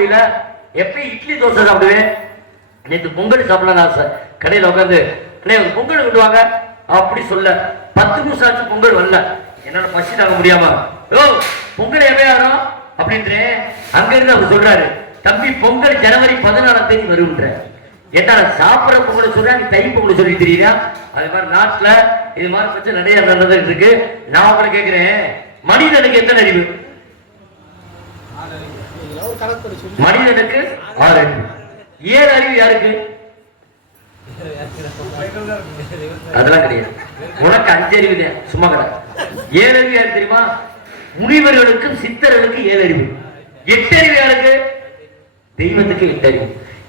முடியல எப்பயும் இட்லி தோசை சாப்பிடுவேன். நேற்று பொங்கல் சாப்பிடலாம் ஆசை. கடையில் உட்காந்து அண்ணே பொங்கல் கொண்டு வாங்க அப்படி சொல்ல பத்து நிமிஷம் ஆச்சு பொங்கல் வரல. என்னால பசி தாங்க முடியாம ஓ பொங்கல் எப்ப அப்படின்றேன். அங்க இருந்து அவர் சொல்றாரு தம்பி பொங்கல் ஜனவரி பதினாறாம் தேதி வரும்ன்ற. என்ன சாப்பிட்ற பொங்கல் சொல்றா நீ தை பொங்கல் சொல்லி தெரியுதா? அது மாதிரி நாட்டில் இது மாதிரி பிரச்சனை நிறைய நடந்துட்டு இருக்கு. நான் உங்களை கேட்கிறேன் மனிதனுக்கு எத்தனை அறிவு? மனிதனுக்கு ஆறு அறிவு ஏழு அறிவு யாருக்கு? அதெல்லாம் கிடையாது. உனக்கு அஞ்சு அறிவு தான் சும்மா கிடையாது ஏழு அறிவு யாரு தெரியுமா? முனிவர்களுக்கும் சித்தர்களுக்கு ஏழு அறிவு. எட்டு அறிவு யாருக்கு? தெய்வத்துக்கு எட்டு அறிவு.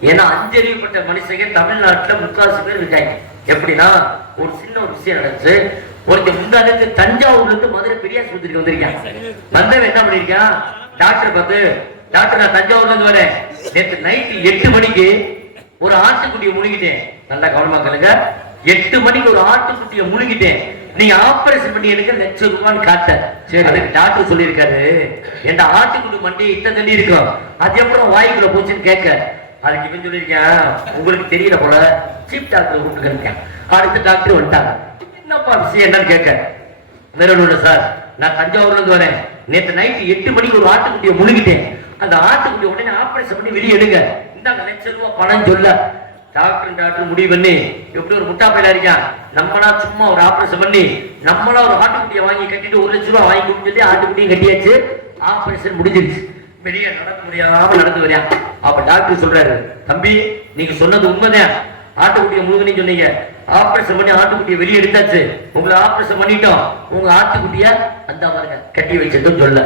ஏன்னா அஞ்சு அறிவுப்பட்ட மனுஷங்க தமிழ்நாட்டுல முக்காசு பேர் இருக்காங்க. எப்படின்னா ஒரு சின்ன ஒரு விஷயம் நடந்துச்சு. ஒருத்தர் முந்தாண்டு தஞ்சாவூர்ல இருந்து மதுரை பெரியாஸ்பத்திரிக்கு வந்திருக்கான். வந்தவன் என்ன பண்ணிருக்கான் டாக்டர் பார்த்து டாக்டர் நான் தஞ்சாவூர்ல இருந்து வரேன். நேற்று நைட்டு எட்டு மணிக்கு ஒரு ஆட்டுக்குட்டியை முழுகிட்டேன் நல்லா கவனமா கேளுங்க எட்டு மணிக்கு ஒரு ஆட்டுக்குட்டியை முழுகிட்டேன் நீங்க ஆபரேஷன் பண்ணி எனக்கு லட்சம் ரூபான்னு காட்ட. சரி. அதுக்கு டாக்டர் சொல்லியிருக்காரு. என் ஆட்டுக்குட்டி மண்டையை இத்தனை தள்ளி இருக்கும் அது அப்புறம் வாய்க்குள்ள போச்சுன்னு கேட்க. அதுக்கு இவன் சொல்லியிருக்கேன் உங்களுக்கு தெரியல போல. சீப் டாக்டர் கூப்பிட்டு அடுத்த டாக்டர் வந்துட்டாங்க. என்னப்பா விஷயம் என்னன்னு கேட்க. வேற சார். நான் தஞ்சாவூர்ல இருந்து வரேன். நேற்று நைட்டு எட்டு மணிக்கு ஒரு ஆட்டுக்குட்டியை முழுகிட்டேன் அந்த ஆட்டுக்குட்டி உடனே ஆபரேஷன் பண்ணி வெளியே எடுங்க. இந்தாங்க லட்சம் ரூபா பணம் சொல்ல. டாக்டர் டாக்டர் முடிவு பண்ணி எப்படி ஒரு முட்டா பையில இருக்கான் நம்மளா சும்மா ஒரு ஆபரேஷன் பண்ணி நம்மளா ஒரு ஆட்டுக்குட்டியை வாங்கி கட்டிட்டு ஒரு லட்ச ரூபாய் வாங்கி கொடுன்னு சொல்லி ஆட்டுக்குட்டியும் கட்டியாச்சு. ஆபரேஷன் முடிஞ்சிருச்சு. வெளியே நடக்க முடியாம நடந்து வரையா? அப்ப டாக்டர் சொல்றாரு தம்பி நீங்க சொன்னது உண்மைதான். ஆட்டுக்குட்டியை முழுங்கன்னு சொன்னீங்க. ஆப்ரேஷன் பண்ணி ஆட்டுக்குட்டியை வெளியே எடுத்தாச்சு. உங்களை ஆப்ரேஷன் பண்ணிட்டோம். உங்க ஆட்டுக்குட்டிய அந்த பாருங்க கட்டி வச்சதும் சொல்ல.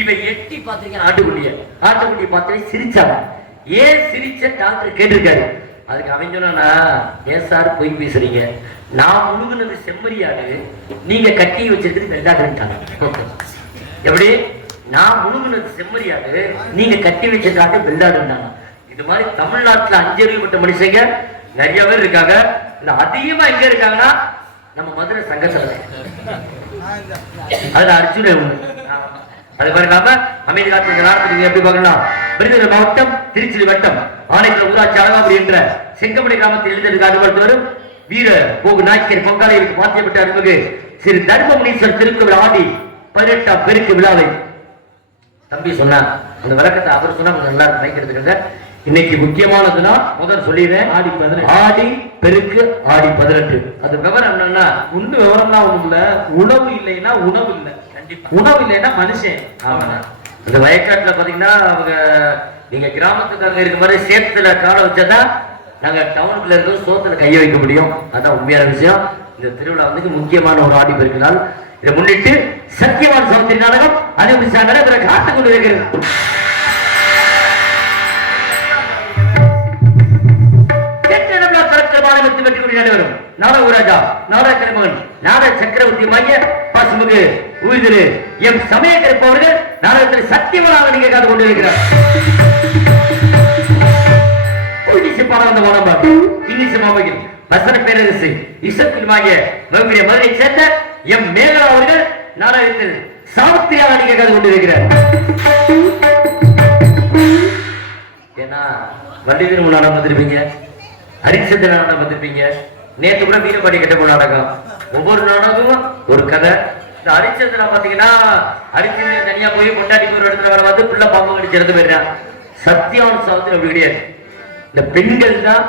இவன் எட்டி பாத்தீங்க ஆட்டுக்குட்டிய. ஆட்டுக்குட்டியை பார்த்தே சிரிச்சாங்க ஏன் சிரிச்ச டாக்டர் கேட்டிருக்காரு. அதுக்கு அவன் சொன்னா ஏன் சார் பொய் பேசுறீங்க? நான் முழுகுனது செம்மறியாடு நீங்க கட்டி வச்சிருக்கிறது வெள்ளாடுன்ட்டாங்க எப்படி? நான் முழுகுனது செம்மறியாடு நீங்க கட்டி வச்சிருக்காட்டு வெள்ளாடுன்ட்டாங்க இது மாதிரி தமிழ்நாட்டுல அஞ்சறிவுப்பட்ட மனுஷங்க நிறைய பேர் இருக்காங்க. இல்ல அதிகமா எங்க இருக்காங்கன்னா நம்ம மதுரை சங்கத்துல அதுல அர்ஜுன ஒண்ணு அது மாதிரி நாம அமைதி காத்து நாடத்துக்கு எப்படி பார்க்கலாம் விருதுநகர் மாவட்டம் திருச்சி வட்டம் ஆணைக்குள ஊராட்சி அழகாபுரி என்ற செங்கமணி கிராமத்தில் எழுந்தது காட்டுபடுத்து வரும் வீர போகு நாய்க்கர் பொங்காலை பாத்தியப்பட்ட அருள்மிகு ஸ்ரீ தர்மமுனீஸ்வர் திருக்குவிழா ஆடி பதினெட்டாம் பெருக்கு விழாவை. தம்பி சொன்னா அந்த விளக்கத்தை அவர் சொன்னா நல்லா இருக்கும். மைக் இன்னைக்கு முக்கியமானதுன்னா முதல் சொல்லிடுறேன். ஆடி பதினெட்டு. ஆடி பெருக்கு ஆடி பதினெட்டு. அது விவரம் என்னன்னா ஒண்ணு விவரம்லாம் ஒண்ணும் இல்ல. உணவு இல்லைன்னா உணவு இல்ல. கண்டிப்பா. உணவு இல்லைன்னா மனுஷன். ஆமாண்ணா. அந்த வயக்காட்டுல பாத்தீங்கன்னா அவங்க நீங்க கிராமத்துக்காரங்க இருக்க மாதிரி சேத்துல காலை வச்சாதான் நாங்க டவுனுக்குள்ள இருக்க சோத்துல கைய வைக்க முடியும். அதான் உண்மையான விஷயம். இந்த திருவிழா வந்து முக்கியமான ஒரு ஆடி பெருக்கு நாள். இதை முன்னிட்டு சத்தியவான் சமுத்திரி நாடகம் அதே நடைபெற காத்து கொண்டு இருக்கிறது நடைபெறும் நாடக ராஜா நாடக கலைமகன் சக்கரவர்த்தி மைய பசுமுகு உயிரிரு எம் சமய கிருப்பவர்கள் நாடகத்தில் சத்தியமாக நீங்க காத்து கொண்டிருக்கிறார். இருக்கிறார் இனிசு பாடம் வடம்பாடு வசன பேரரசு இசத்திலுமாகிய மகுடைய மதுரை சேர்ந்த எம் மேலா அவர்கள் நாடகத்தில் சாவித்திரியாக நீங்க காத்து கொண்டிருக்கிறார். ஏன்னா வள்ளிவீரம் நாடகம் வந்திருப்பீங்க ஹரிச்சந்திர நாடகம் வந்திருப்பீங்க நேற்று கூட வீரபாடி கட்ட நாடகம் ஒவ்வொரு நாடகமும் ஒரு கதை. இந்த ஹரிச்சந்திரா பாத்தீங்கன்னா ஹரிச்சந்திரன் தனியா போய் கொண்டாடி போய் ஒரு இடத்துல வர வந்து புள்ள பாம்பு கடிச்சு இறந்து போயிடுறான். சத்தியான சாவத்தில் அப்படி கிடையாது. இந்த பெண்கள் தான்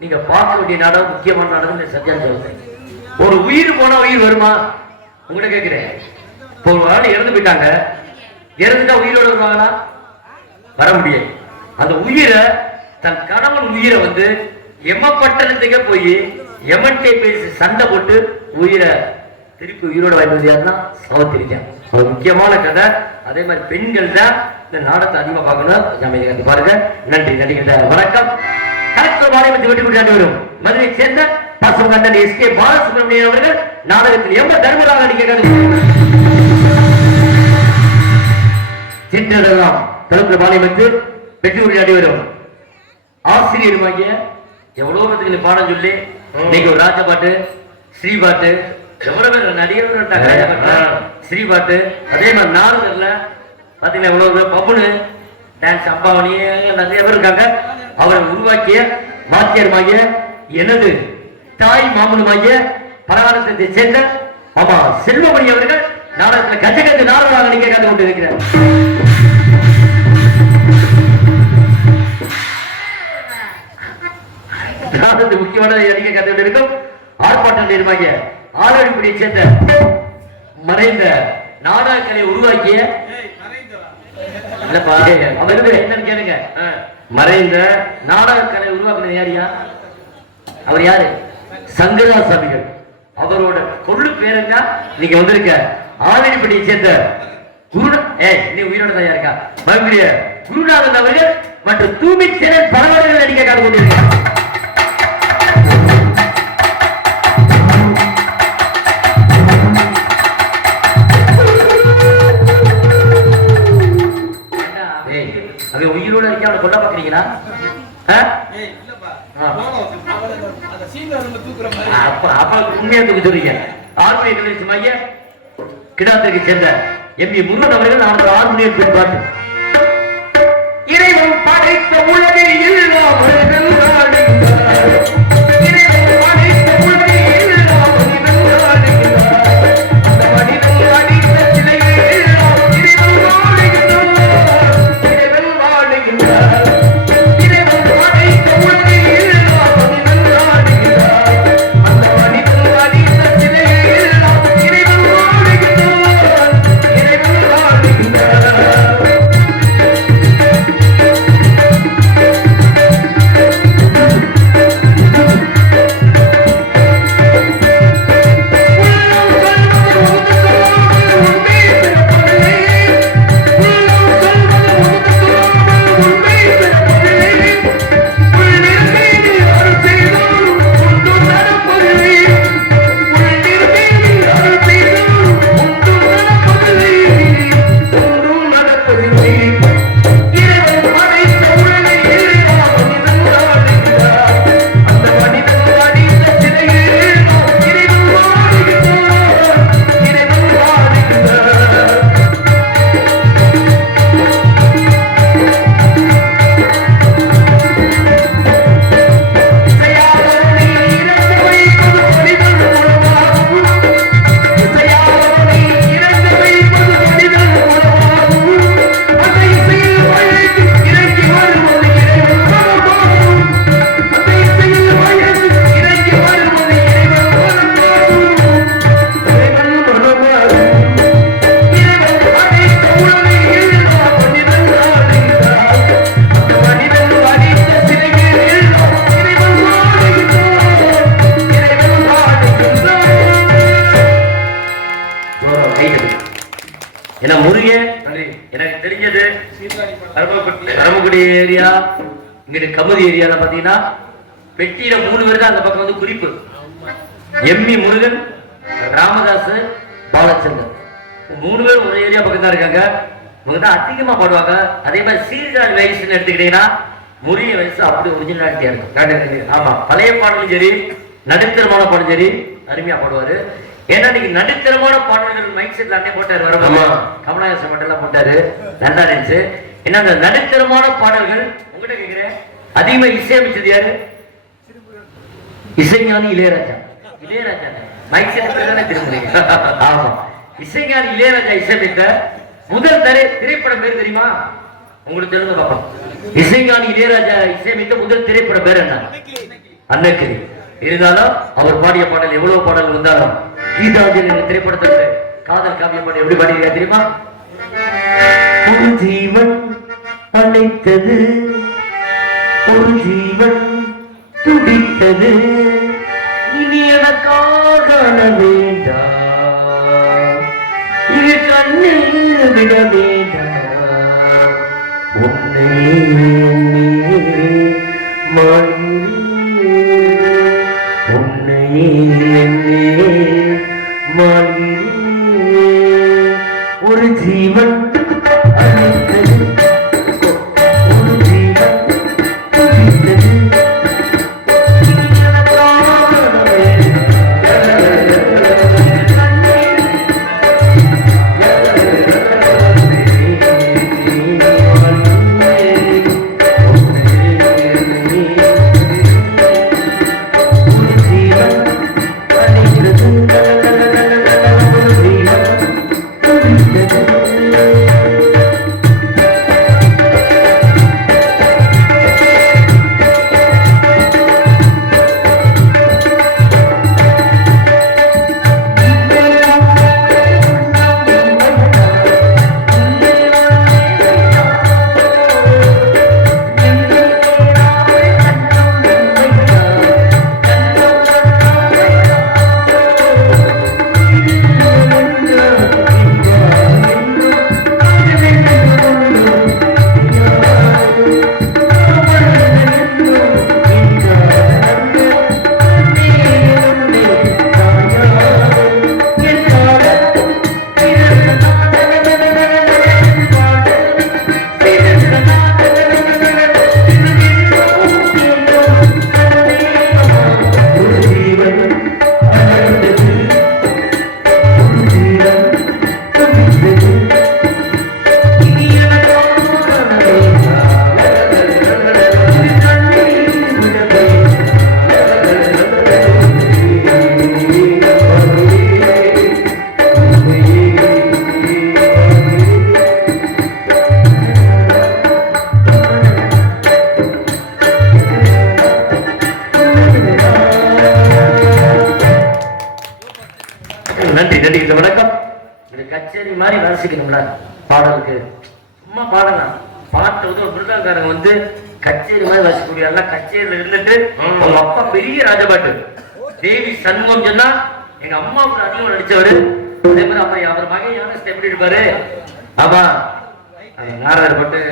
நீங்க பார்க்க வேண்டிய நாடகம் முக்கியமான நாடகம் இந்த சத்தியான சாவத்தில் ஒரு உயிர் போனா உயிர் வருமா? உங்கள்கிட்ட கேட்கிறேன். இப்போ ஒரு ஆள் இறந்து போயிட்டாங்க. இறந்துட்டா உயிரோட வருவாங்களா? வர முடியாது. அந்த உயிரை தன் கணவன் உயிரை வந்து எமப்பட்டணத்துக்கே போய் எமன்டே பேசி சண்டை போட்டு உயிரை திருப்பி உயிரோட வாய்ப்பு யாருன்னா சவத்திருக்கேன் அது முக்கியமான கதை. அதே மாதிரி பெண்கள் தான் இந்த நாடகத்தை அதிகமாக பார்க்கணும். நம்ம பாருங்க. நன்றி நன்றி வணக்கம். கலெக்டர் மாநிலத்தில் வெற்றி கொண்டு வரும். மதுரை சேர்ந்த பசும் கண்டன் எஸ் கே பாலசுப்ரமணியன் அவர்கள் நாடகத்தில் எவ்வளவு தர்மராக நீங்க சென்றெல்லாம் தடுப்பு மாநிலத்து வெற்றி உரையாடி வரும். ஆசிரியருமாகிய எவ்வளவு பாடம் சொல்லி இன்னைக்கு ஒரு ராஜா பாட்டு ஸ்ரீ பாட்டு. எவ்வளவு பேர் இருக்காங்க, ராஜா பாட்டு, ஸ்ரீ பாட்டு. அதே மாதிரி நாரதர்ல பாத்தீங்கன்னா எவ்வளவு பேர்? பப்புனு டான்ஸ் அம்பாவணி நிறைய பேர் இருக்காங்க. அவரை உருவாக்கிய வாத்தியருமாகிய எனது தாய் மாமனுமாகிய பரவாரத்தை சேர்ந்த மாமா செல்வமணி அவர்கள் நாடகத்தில் கஜகஜ நாடகம் நடிக்க கண்டு கொண்டிருக்கிறார் கிராமத்து முக்கியமான அதிக கண்டு கொண்டிருக்கும் ஆர்ப்பாட்டம் நிர்வாகிய ஆலடிப்படியை சேர்ந்த மறைந்த நாடாக்களை உருவாக்கிய அவர் என்னன்னு கேளுங்க. மறைந்த நாடகக்கலை உருவாக்குனது யாரியா அவர் யாரு? சங்கரா சாமிகள் அவரோட கொள்ளு பேருங்க நீங்க வந்திருக்க ஆலடிப்பட்டியை சேர்ந்த குருநா ஏய் நீ உயிரோட தான் இருக்கா? மறுபடியும் குருநாதன் அவர்கள் மற்றும் தூமி சேனல் பரவாயில்லை நடிக்க காத்து கொண்டிருக்கிறார். அவன் உயிரோட இருக்க அவனை கொல்ல பாக்குறீங்களா உண்மையா தூக்கி சொல்றீங்க கழிச்சு மைய கிடாத்திற்கு சேர்ந்த எம்பி முருகன் அவர்கள் அவனது ஆர்மியை பின்பாட்டு இறைவன் படைத்த உலகை எல்லாம் பாத்தீங்கன்னா பெட்டியில மூணு பேர் தான் அந்த பக்கம் வந்து குறிப்பு. எம்மி முருகன் ராமதாஸ் பாலச்சந்தர். மூணு பேர் ஒரு ஏரியா பக்கம் தான் இருக்காங்க. இவங்க தான் அதிகமா பாடுவாங்க. அதே மாதிரி சீர்காழி வயசுன்னு எடுத்துக்கிட்டீங்கன்னா முறிய வயசு அப்படி ஒரிஜினாலிட்டியா இருக்கும். ஆமா பழைய பாடலும் சரி நடுத்தரமான பாடலும் சரி அருமையா பாடுவாரு. ஏன்னா இன்னைக்கு நடுத்தரமான பாடல்கள் மைக் செட்ல அண்ணே போட்டாரு வர கமலஹாசன் மட்டும் எல்லாம் போட்டாரு. நல்லா இருந்துச்சு. ஏன்னா அந்த நடுத்தரமான பாடல்கள் உங்ககிட்ட கேக்குறேன் அதிகமா இசையமைச்சது யாரு? இசைஞானி இளையராஜா. இளையராஜா மைக் தானே ஆமா. இசைஞானி இளையராஜா இசையமைத்த முதல் திரை திரைப்படம் பேர் தெரியுமா? உங்களுக்கு சொல்லுங்க பாப்பா இசைஞானி இளையராஜா இசையமைத்த முதல் திரைப்படம் பேர் என்ன? அன்னக்கிரி இருந்தாலும் அவர் பாடிய பாடல் எவ்வளவு பாடல் வந்தாலும் கீதாஜன் என்ற திரைப்படத்தோட காதல் காவிய பாடல் எப்படி பாடியிருக்கா தெரியுமா? ஒரு ஜீவன் அழைத்தது ஒரு ஜீவன் துடித்தது. இனி எனக்காக அழ வேண்டாம். இது கண்ணில் விட வேண்டும். பட்டு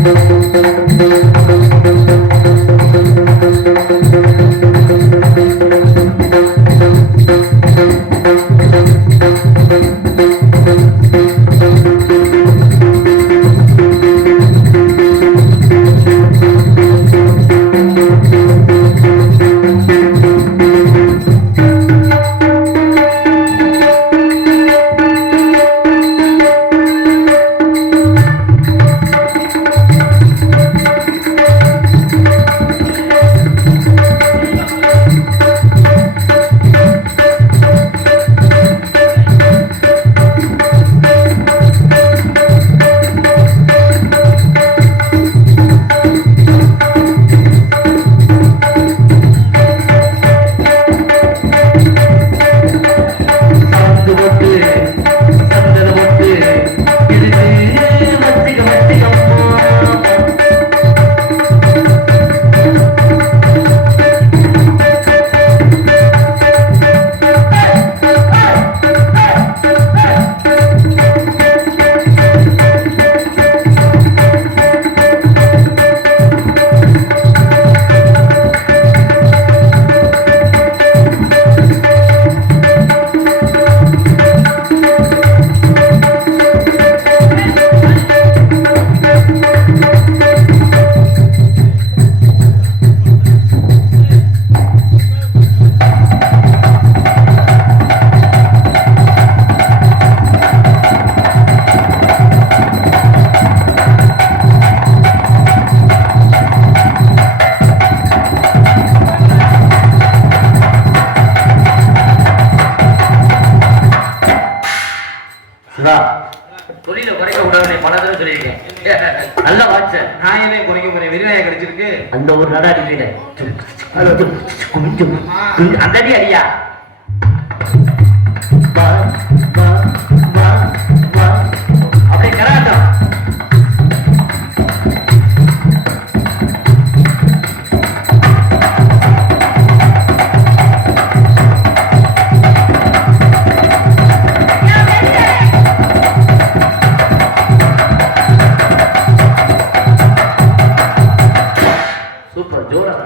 Música நட அடிக்கிறேன் அந்த அடியா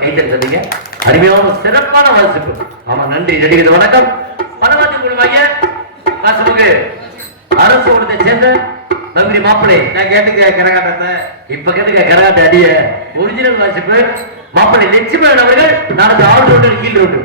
கைத்தல் சொன்னீங்க. அருமையான சிறப்பான வாசிப்பு. ஆமா நன்றி. நடிகிறது வணக்கம். பணவாதி குழுவாங்க காசமுக்கு அரசு ஒருத்தை சேர்ந்த நம்பி மாப்பிளை நான் கேட்டுக்க கரகாட்டத்தை. இப்ப கேட்டுக்க கரகாட்ட அடிய. ஒரிஜினல் வாசிப்பு. மாப்பிளை லட்சுமணன் அவர்கள் நடந்த ஆள் ரோடு கீழ் ரோடு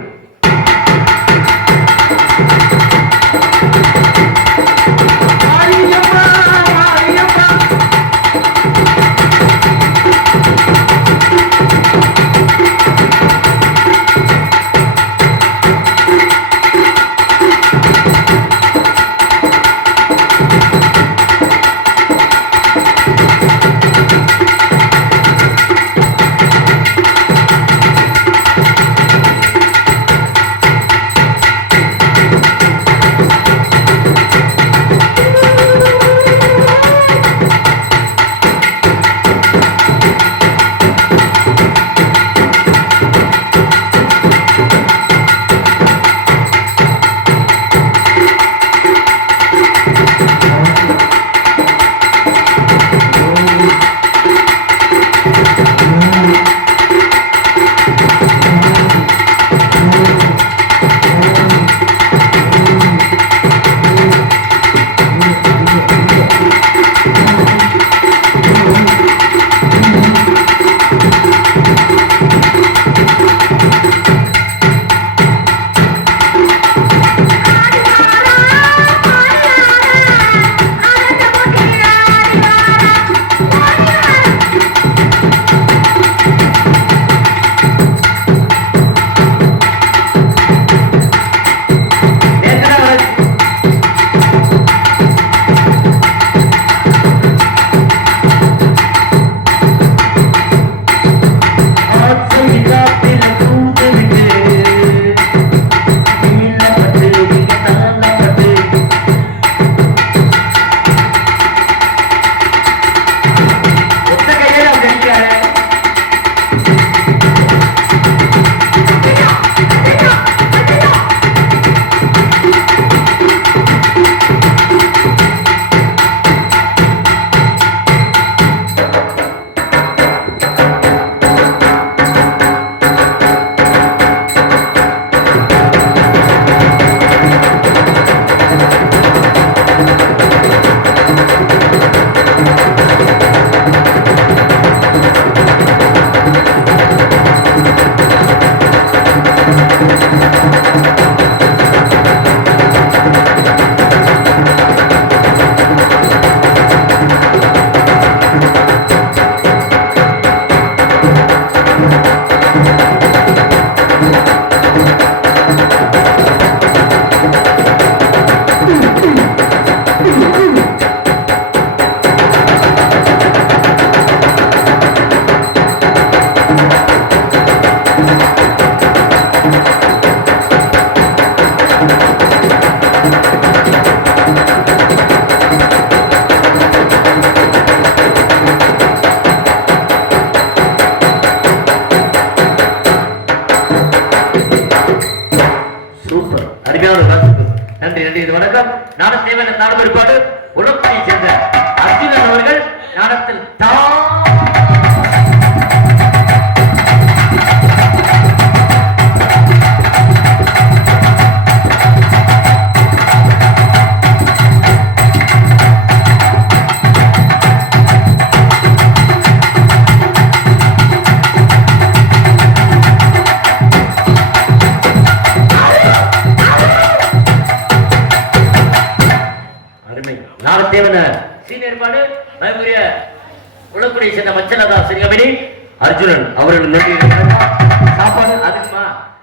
നാളെ സേവന നാളെ ഒരുപാട്.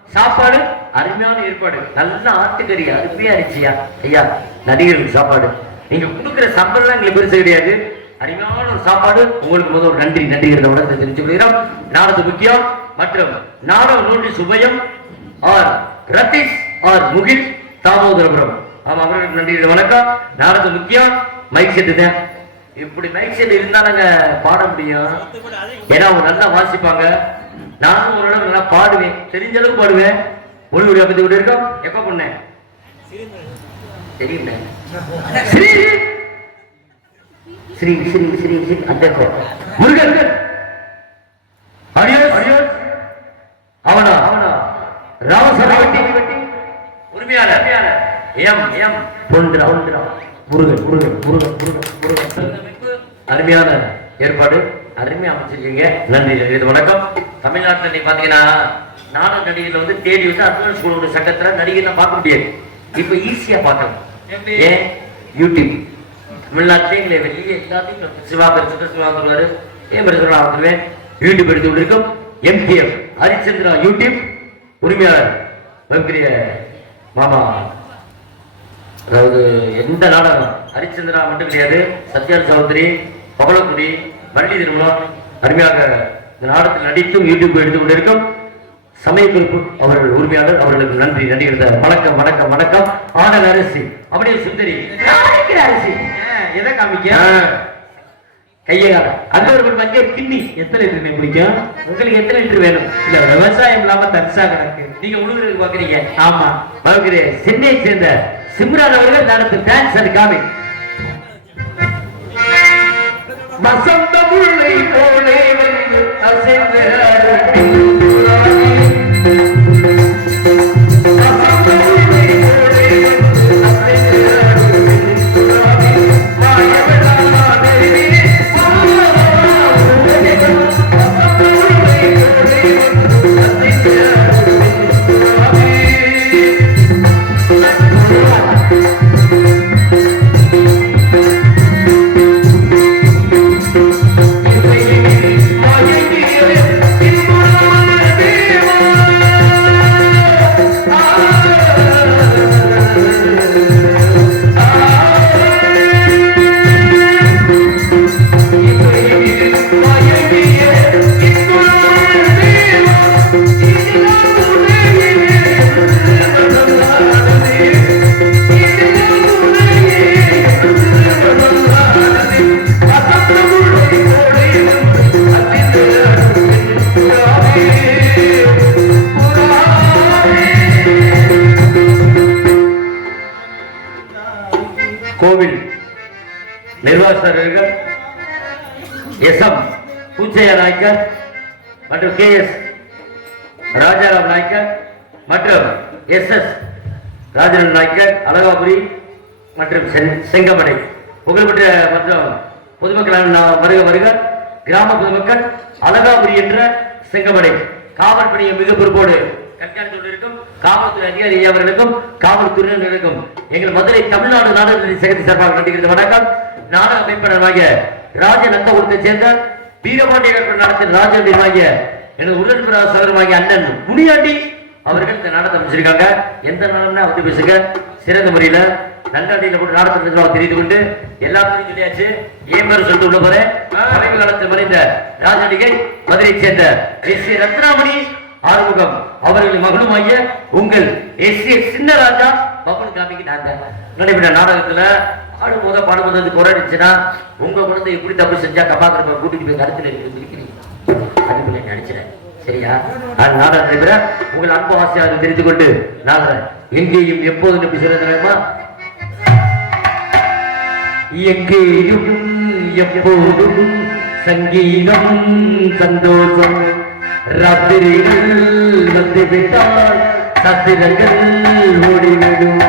சாப்பாடு அருமையான ஏற்பாடு. நல்ல ஆட்டுக்கறி அருமையா இருந்துச்சியா? ஐயா நடிகர்களுக்கு சாப்பாடு. நீங்க கொடுக்குற சம்பளம் எங்களுக்கு பெருசு கிடையாது. அருமையான ஒரு சாப்பாடு. உங்களுக்கு முதல் ஒரு நன்றி. நன்றிகிறத உடனே தெரிஞ்சு கொள்கிறோம். நாடது முக்கியம். மற்றும் நாடக நோட்டி சுபயம் ஆர். ரத்தீஷ் ஆர். முகில் தாமோதரபுரம். ஆமா அவர்களுக்கு நன்றி. வணக்கம். நாடது முக்கியம். மைக் செட்டு தான். இப்படி மைக் செட் இருந்தா நாங்க பாட முடியும். ஏன்னா அவங்க நல்லா வாசிப்பாங்க. நானும் ஒரு நல்லா பாடுவேன். தெரிஞ்ச அளவுக்கு பாடுவேன். மொழி உடைய பத்தி கூட இருக்கோம். எப்ப பண்ணேன் தெரியும். ஸ்ரீ ஸ்ரீ ஸ்ரீ ஸ்ரீ ஸ்ரீ அந்த முருகன். அடியோஸ். அடியோஸ் அவனா? அவனா ராமசபை வெட்டி. வெட்டி உரிமையாளர். M M. பொன்றா பொன்றா முருகன் முருகன் முருகன் முருகன் முருகன். அருமையான ஏற்பாடு. அருமையா அமைச்சிருக்கீங்க நன்றி நன்றி. வணக்கம். தமிழ்நாட்டுல நீ பாத்தீங்கன்னா நாடக நடிகர்ல வந்து தேடி வந்து அர்ஜுனன் ஸ்கூலோட சட்டத்துல நடிகர்லாம் பார்க்க முடியாது. இப்ப ஈஸியா பார்க்கலாம்? ஏன்? யூடியூப் தமிழ்நாட்டிலே எங்களை வெளியே எல்லாத்தையும் சிவா பெருசுட்டு சிவா வந்துருவாரு ஏன் பெருசு நான் வந்துருவேன் யூடியூப் எடுத்து கொண்டிருக்கும் எம்டிஎம் ஹரிச்சந்திரா யூடியூப் உரிமையாளர் மிகப்பெரிய மாமா. அதாவது எந்த நாடகம்? ஹரிச்சந்திரா மட்டும் கிடையாது. சத்யால் சௌத்ரி பவளக்குடி வள்ளி திருமணம் அருமையாக இந்த நாடகத்தில் நடித்தும் யூடியூப் எடுத்து கொண்டிருக்கும் சமயக்குறிப்பு அவர்கள் உரிமையாளர் அவர்களுக்கு நன்றி நன்றி வணக்கம் வணக்கம் வணக்கம். ஆடல் அரசி அப்படியே சுந்தரி. அரசி. எதை காமிக்க? கையகால அந்த ஒரு ஒரு கிண்ணி. எத்தனை லிட்டர் பிடிக்கும்? உங்களுக்கு எத்தனை லிட்டர் வேணும்? இல்ல விவசாயம் இல்லாம தரிசா கிடக்கு. நீங்க உழுவுறதுக்கு பாக்குறீங்க. ஆமா. மகரே சென்னையை சேர்ந்த சிம்ரான் அவர்கள் நடத்தும் டான்ஸ் அண்ட் காமி வசந்த முல்லை போலே வந்து அசைந்த கிராம அலகாபுரி என்ற செங்கமடை. காவல்பணியை மிக பொறுப்போடு காவல்துறை அதிகாரி அவர்களுக்கும் காவல்துறையினருக்கும் எங்கள் மதுரை தமிழ்நாடு நாடக சேகரி சார்பாக நடிக்கிறது வணக்கம். நாடக அமைப்பாளராகிய ராஜ நத்தபுரத்தை சேர்ந்த வீரபாண்டியர் நடத்தின ராஜ நிர்வாகிய எனது உடன்புற சகோதரமாகிய அண்ணன் முனியாண்டி அவர்கள் இந்த நாடகத்தை அமைச்சிருக்காங்க எந்த நாளும்னா வந்து பேசுங்க. சிறந்த முறையில் நல்லாண்டியில கூட நாடகத்தை தெரிந்து கொண்டு எல்லாத்தையும் சொல்லியாச்சு. ஏன் பேர் சொல்லிட்டு உள்ள போறேன்? சமீப காலத்தில் மறைந்த ராஜநடிகை மதுரையை சேர்ந்த எஸ் சி ரத்னாமணி ஆறுமுகம் அவர்களின் மகளும் ஐய உங்கள் எஸ் ஏ சின்னராஜா பபன் காமிக்கு நாங்க. நடைபெற்ற நாடகத்துல ஆடும்போது பாடும்போது அது குறை இருந்துச்சுன்னா உங்க குழந்தை எப்படி தப்பு செஞ்சா கபாக்கிற கூட்டிட்டு போய் கருத்துல இருக்கிறீங்க அதுக்குள்ள நினைச்சிறேன் சரியா? அதனால உங்கள் அன்பு ஆசையாக தெரிந்து கொண்டு நாங்கள் எங்கேயும் எப்போது எப்படி சொல்லுமா எங்கேயும் எப்போதும் சங்கீதம் சந்தோஷம். ராத்திரிகள் வந்துவிட்டால் சத்திரங்கள் ஓடிவிடும்.